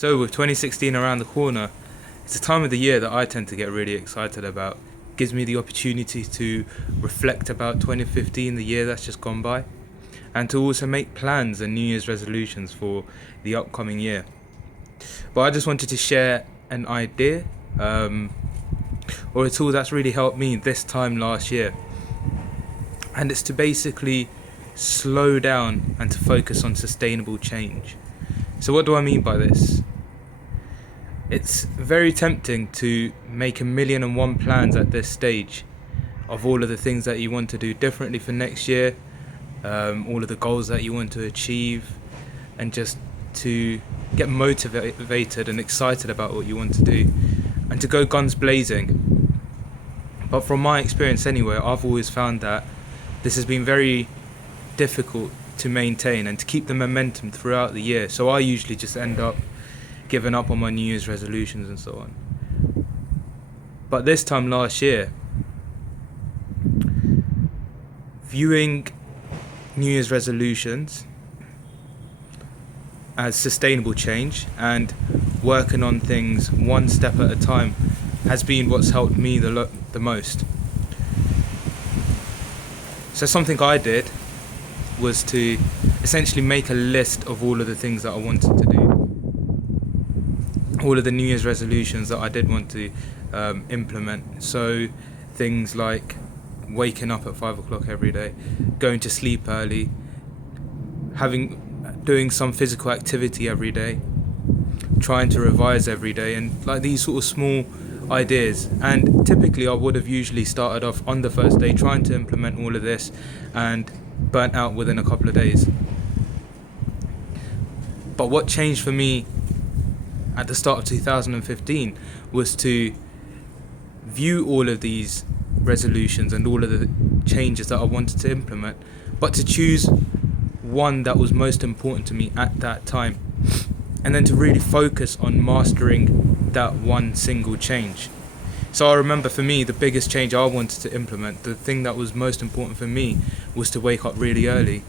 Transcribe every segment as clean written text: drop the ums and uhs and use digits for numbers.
So with 2016 around the corner, it's a time of the year that I tend to get really excited about. It gives me the opportunity to reflect about 2015, the year that's just gone by, and to also make plans and New Year's resolutions for the upcoming year. But I just wanted to share an idea or a tool that's really helped me this time last year. And it's to basically slow down and to focus on sustainable change. So what do I mean by this? It's very tempting to make 1,000,001 plans at this stage of all of the things that you want to do differently for next year, all of the goals that you want to achieve, and just to get motivated and excited about what you want to do and to go guns blazing. But from my experience anyway, I've always found that this has been very difficult to maintain and to keep the momentum throughout the year. So I usually just end up giving up on my New Year's resolutions and so on. But this time last year, viewing New Year's resolutions as sustainable change and working on things one step at a time has been what's helped me the most. So something I did was to essentially make a list of all of the things that I wanted to do, all of the New Year's resolutions that I did want to implement. So things like waking up at 5 o'clock every day, going to sleep early, doing some physical activity every day, trying to revise every day, and like these sort of small ideas. And typically I would have usually started off on the first day trying to implement all of this and burnt out within a couple of days. But what changed for me at the start of 2015 was to view all of these resolutions and all of the changes that I wanted to implement, but to choose one that was most important to me at that time, and then to really focus on mastering that one single change. So I remember for me, the biggest change I wanted to implement, the thing that was most important for me, was to wake up really early.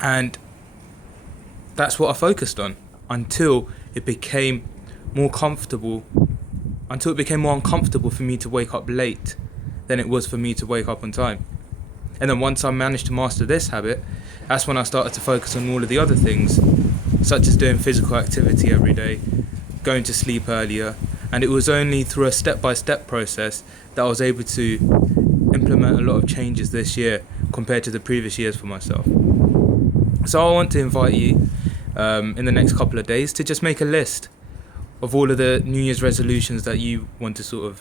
And that's what I focused on until it became more uncomfortable for me to wake up late than it was for me to wake up on time. And then once I managed to master this habit, that's when I started to focus on all of the other things, such as doing physical activity every day, going to sleep earlier. And it was only through a step-by-step process that I was able to implement a lot of changes this year compared to the previous years for myself. So I want to invite you in the next couple of days to just make a list of all of the New Year's resolutions that you want to sort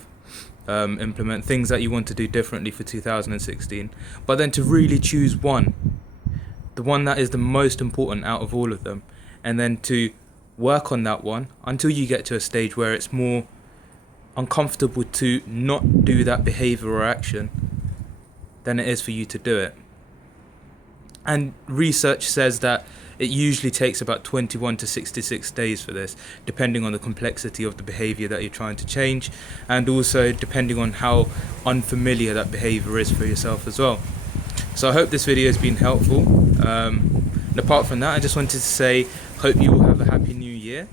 of implement, things that you want to do differently for 2016, but then to really choose one, the one that is the most important out of all of them, and then to work on that one until you get to a stage where it's more uncomfortable to not do that behavior or action than it is for you to do it. And research says that it usually takes about 21 to 66 days for this, depending on the complexity of the behavior that you're trying to change, and also depending on how unfamiliar that behavior is for yourself as well. So I hope this video has been helpful. And apart from that, I just wanted to say, hope you all have a happy new year,